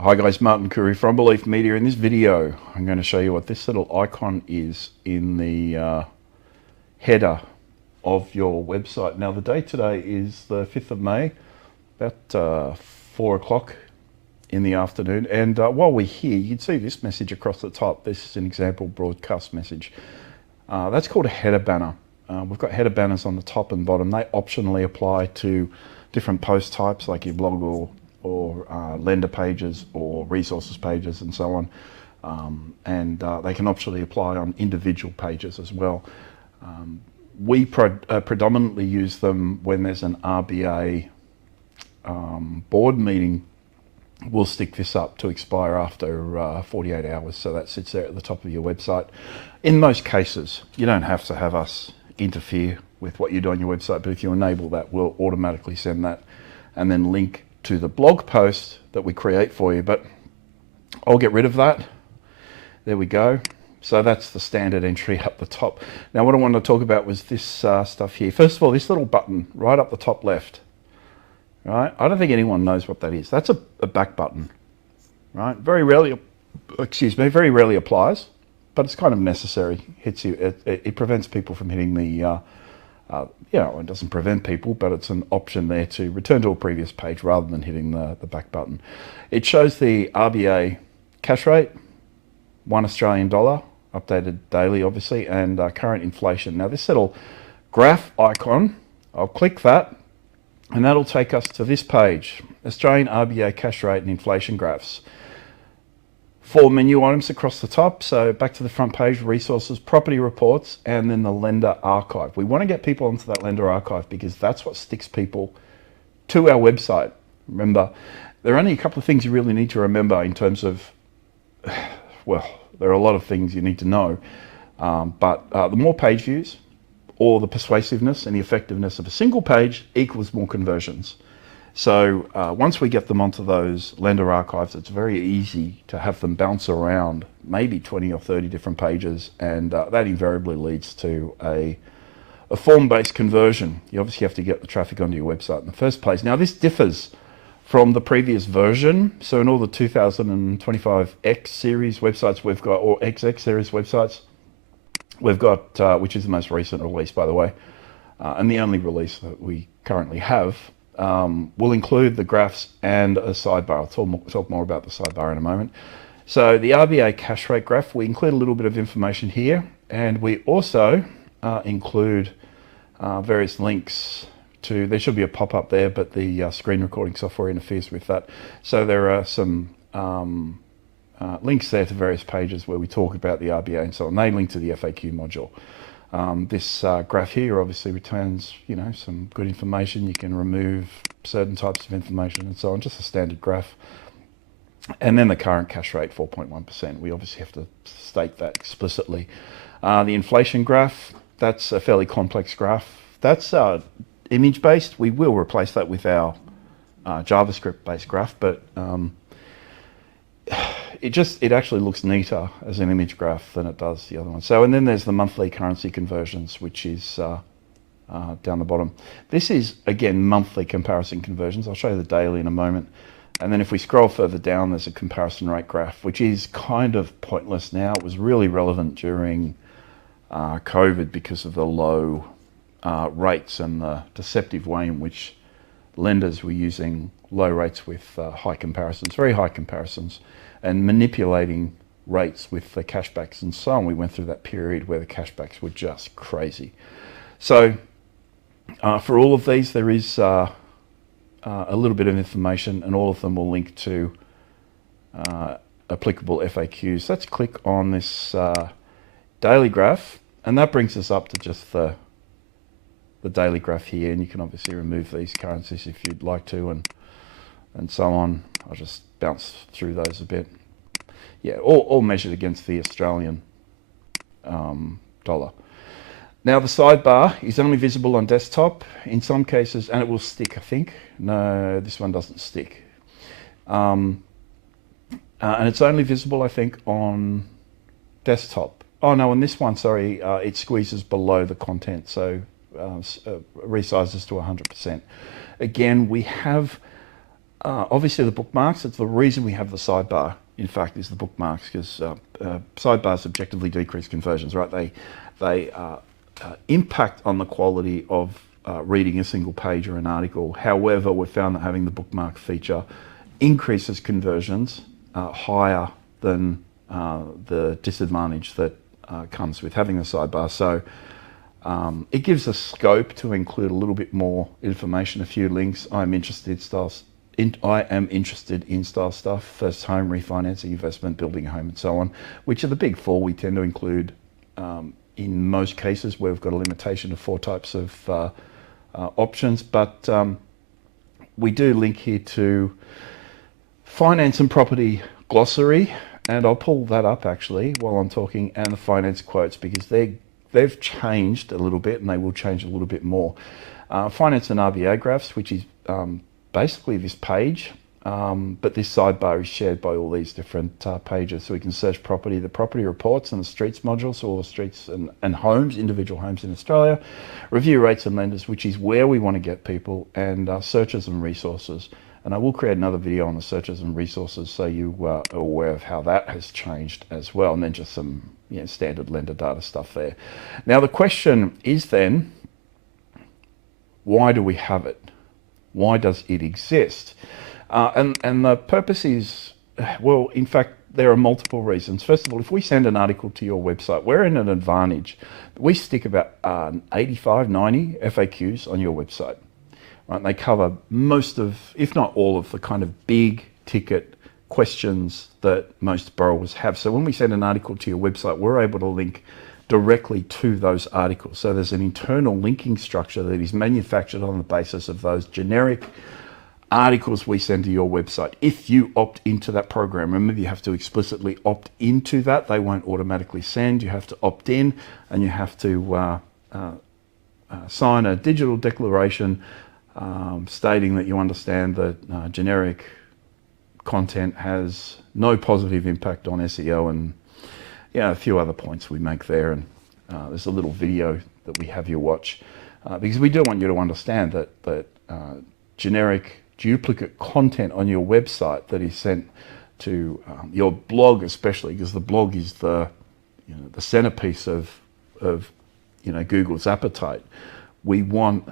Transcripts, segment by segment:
Hi guys, Martin Curry from Belief Media. In this video, I'm going to show you what this little icon is in the header of your website. Now the date today is the 5th of May, about 4 o'clock in the afternoon. And while we're here, you can see this message across the top. This is an example broadcast message. That's called a header banner. We've got header banners on the top and bottom. They optionally apply to different post types like your blog or lender pages or resources pages and so on. They can optionally apply on individual pages as well. We predominantly use them when there's an RBA board meeting. We'll stick this up to expire after 48 hours, so that sits there at the top of your website. In most cases, you don't have to have us interfere with what you do on your website, but if you enable that, we'll automatically send that and then link to the blog post that we create for you. But I'll get rid of that. There we go. So that's the standard entry up the top. Now what I wanted to talk about was this stuff here. First of all, this little button right up the top left. Right? I don't think anyone knows what that is. That's a back button. Right? Very rarely applies, but it's kind of necessary. Hits you. It prevents people from hitting the it doesn't prevent people, but it's an option there to return to a previous page rather than hitting the back button. It shows the RBA cash rate, $1 Australian, updated daily obviously, and current inflation. Now this little graph icon, I'll click that, and that'll take us to this page, Australian RBA cash rate and inflation graphs. 4 menu items across the top. So back to the front page, resources, property reports, and then the lender archive. We want to get people onto that lender archive because that's what sticks people to our website. Remember, there are only a couple of things you really need to remember in terms of, well, there are a lot of things you need to know, but the more page views or the persuasiveness and the effectiveness of a single page equals more conversions. So once we get them onto those lender archives, it's very easy to have them bounce around maybe 20 or 30 different pages, and that invariably leads to a form-based conversion. You obviously have to get the traffic onto your website in the first place. Now this differs from the previous version. So in all the 2025 X series websites we've got, or XX series websites, we've got, which is the most recent release by the way, and the only release that we currently have, will include the graphs and a sidebar. I'll talk more about the sidebar in a moment. So the RBA cash rate graph, we include a little bit of information here, and we also include various links to, there should be a pop-up there, but the screen recording software interferes with that. So there are some links there to various pages where we talk about the RBA and so on. They link to the FAQ module. This graph here obviously returns, some good information. You can remove certain types of information and so on, just a standard graph. And then the current cash rate, 4.1%. We obviously have to state that explicitly. The inflation graph, that's a fairly complex graph. That's image-based. We will replace that with our JavaScript-based graph, but it actually looks neater as an image graph than it does the other one. So, and then there's the monthly currency conversions, which is down the bottom. This is, again, monthly comparison conversions. I'll show you the daily in a moment. And then if we scroll further down, there's a comparison rate graph, which is kind of pointless now. It was really relevant during COVID because of the low rates and the deceptive way in which lenders were using low rates with high comparisons, very high comparisons, and manipulating rates with the cashbacks and so on. We went through that period where the cashbacks were just crazy. So for all of these, there is a little bit of information, and all of them will link to applicable FAQs. Let's click on this daily graph, and that brings us up to just the daily graph here, and you can obviously remove these currencies if you'd like to, and so on. I'll just bounce through those a bit. Yeah, all measured against the Australian dollar. Now the sidebar is only visible on desktop in some cases, and it will stick, I think. No, this one doesn't stick. And it's only visible, I think, on desktop. Oh no, on this one, sorry, it squeezes below the content, so resizes to 100%. Again, we have Obviously the bookmarks, it's the reason we have the sidebar, in fact, is the bookmarks, because sidebars objectively decrease conversions, right? They impact on the quality of reading a single page or an article. However, we've found that having the bookmark feature increases conversions higher than the disadvantage that comes with having the sidebar. So it gives us scope to include a little bit more information, a few links. I am interested in style stuff, first home, refinancing, investment, building a home, and so on, which are the big four we tend to include in most cases where we've got a limitation of 4 types of options. But we do link here to finance and property glossary, and I'll pull that up actually while I'm talking, and the finance quotes, because they've changed a little bit and they will change a little bit more. Finance and RBA graphs, which is basically this page, but this sidebar is shared by all these different pages, so we can search property, the property reports and the streets module, so all the streets and homes, individual homes in Australia, review rates and lenders, which is where we want to get people, and searches and resources. And I will create another video on the searches and resources so you are aware of how that has changed as well, and then just some standard lender data stuff there. Now the question is then, why do we have it? Why does it exist? And the purpose is, well, in fact, there are multiple reasons. First of all, if we send an article to your website, we're in an advantage. We stick about 85, 90 FAQs on your website. Right? They cover most of, if not all of, the kind of big ticket questions that most borrowers have. So when we send an article to your website, we're able to link directly to those articles. So there's an internal linking structure that is manufactured on the basis of those generic articles we send to your website. If you opt into that program, remember you have to explicitly opt into that. They won't automatically send. You have to opt in, and you have to sign a digital declaration stating that you understand that generic content has no positive impact on SEO, and a few other points we make there. And there's a little video that we have you watch because we do want you to understand that generic duplicate content on your website that is sent to your blog, especially because the blog is the centerpiece of Google's appetite. We want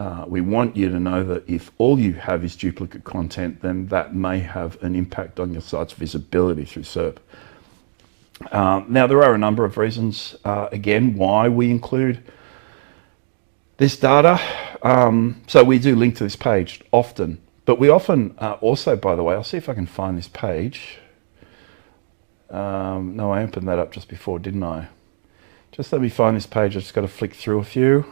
you to know that if all you have is duplicate content, then that may have an impact on your site's visibility through SERP. Now, there are a number of reasons, again, why we include this data. So we do link to this page often, but we often also, by the way, I'll see if I can find this page. No, I opened that up just before, didn't I? Just let me find this page. I just got to flick through a few.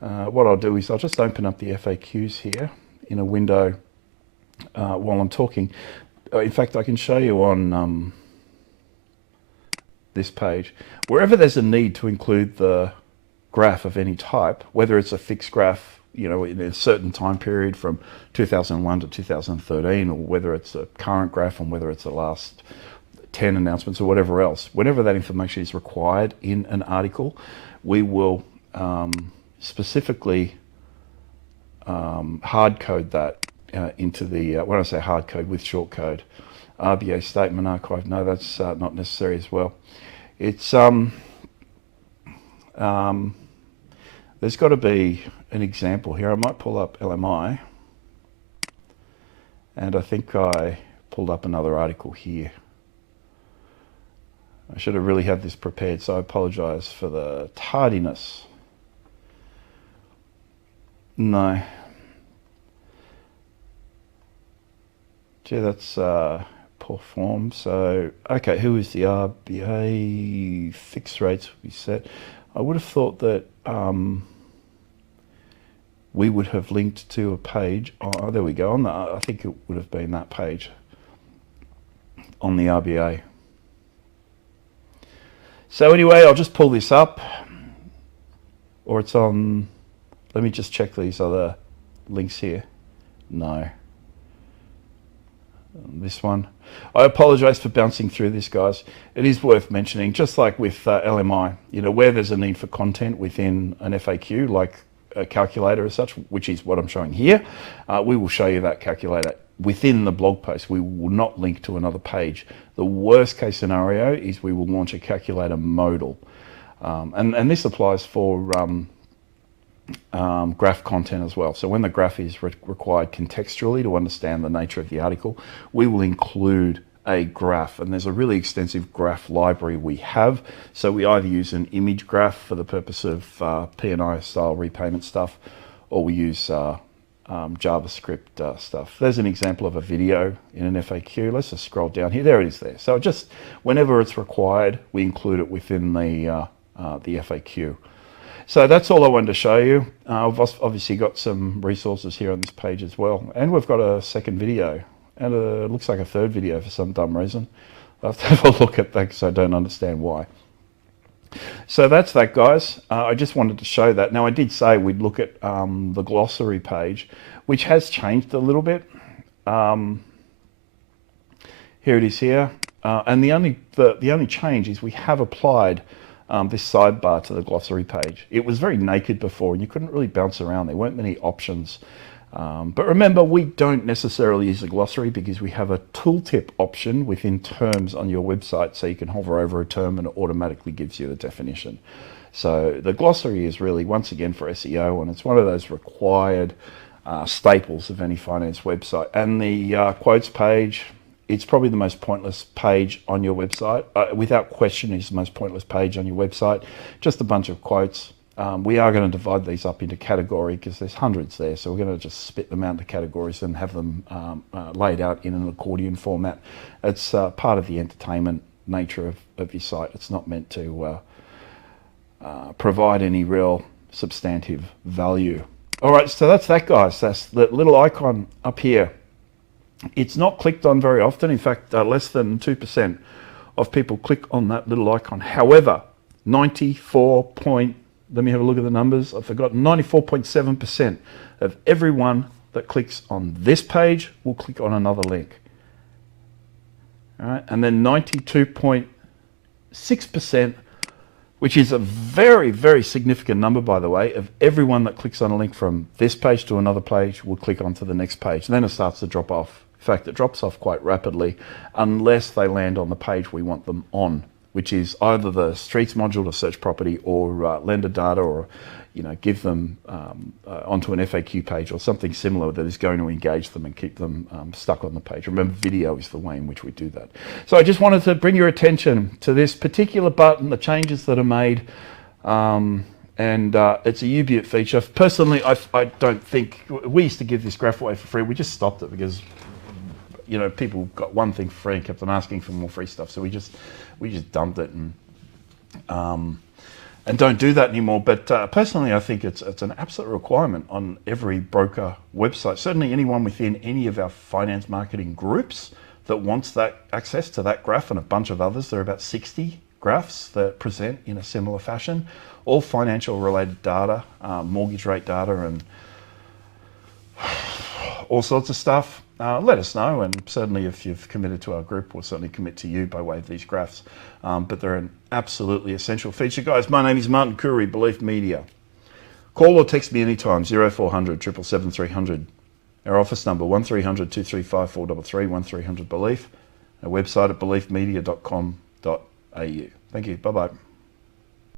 What I'll do is I'll just open up the FAQs here in a window while I'm talking. In fact, I can show you on this page. Wherever there's a need to include the graph of any type, whether it's a fixed graph, in a certain time period from 2001 to 2013, or whether it's a current graph, and whether it's the last 10 announcements or whatever else, whenever that information is required in an article, we will specifically hard code that into the, when I say hard code, with short code. RBA statement archive, no, that's not necessary as well. It's there's got to be an example here. I might pull up LMI, and I think I pulled up another article here. I should have really had this prepared, so I apologize for the tardiness. No. Gee, that's poor form. So, okay, who is the RBA fixed rates we set? I would have thought that we would have linked to a page. Oh, there we go. I think it would have been that page on the RBA. So anyway, I'll just pull this up, or it's on. Let me just check these other links here. No. This one. I apologize for bouncing through this, guys. It is worth mentioning, just like with LMI, where there's a need for content within an FAQ, like a calculator as such, which is what I'm showing here. We will show you that calculator within the blog post. We will not link to another page. The worst case scenario is we will launch a calculator modal. And this applies for graph content as well. So when the graph is required contextually to understand the nature of the article, we will include a graph, and there's a really extensive graph library we have. So we either use an image graph for the purpose of P&I style repayment stuff, or we use JavaScript stuff. There's an example of a video in an FAQ. Let's just scroll down here. There it is there. So just whenever it's required, we include it within the FAQ. So that's all I wanted to show you. I've obviously got some resources here on this page as well. And we've got a second video. And it looks like a third video for some dumb reason. I'll have to have a look at that because I don't understand why. So that's that, guys. I just wanted to show that. Now, I did say we'd look at the glossary page, which has changed a little bit. Here it is here. And the only change is we have applied this sidebar to the glossary page. It was very naked before, and you couldn't really bounce around. There weren't many options. But remember, we don't necessarily use a glossary because we have a tooltip option within terms on your website, so you can hover over a term and it automatically gives you the definition. So the glossary is really, once again, for SEO, and it's one of those required staples of any finance website. And the quotes page, it's probably the most pointless page on your website. Without question, it's the most pointless page on your website. Just a bunch of quotes. We are going to divide these up into category because there's hundreds there. So we're going to just spit them out into categories and have them laid out in an accordion format. It's part of the entertainment nature of your site. It's not meant to provide any real substantive value. All right, so that's that, guys. That's the little icon up here. It's not clicked on very often. In fact, less than 2% of people click on that little icon. However, let me have a look at the numbers. I've forgotten. 94.7% of everyone that clicks on this page will click on another link. All right, and then 92.6%, which is a very, very significant number, by the way, of everyone that clicks on a link from this page to another page will click onto the next page. And then it starts to drop off. In fact, it drops off quite rapidly unless they land on the page we want them on, which is either the Streets module to search property or lender data, or give them onto an FAQ page or something similar that is going to engage them and keep them stuck on the page. Remember, video is the way in which we do that. So I just wanted to bring your attention to this particular button, the changes that are made, and it's a U-Butte feature. Personally, I don't think, we used to give this graph away for free. We just stopped it because people got one thing for free and kept on asking for more free stuff. So we just dumped it and don't do that anymore. But personally, I think it's an absolute requirement on every broker website. Certainly anyone within any of our finance marketing groups that wants that access to that graph and a bunch of others. There are about 60 graphs that present in a similar fashion, all financial related data, mortgage rate data, and all sorts of stuff. Let us know, and certainly if you've committed to our group, we'll certainly commit to you by way of these graphs. But they're an absolutely essential feature. Guys, my name is Martin Curry, Belief Media. Call or text me anytime, 0400 777 300. Our office number, 1300 235 433, 1300 Belief. Our website at beliefmedia.com.au. Thank you. Bye-bye.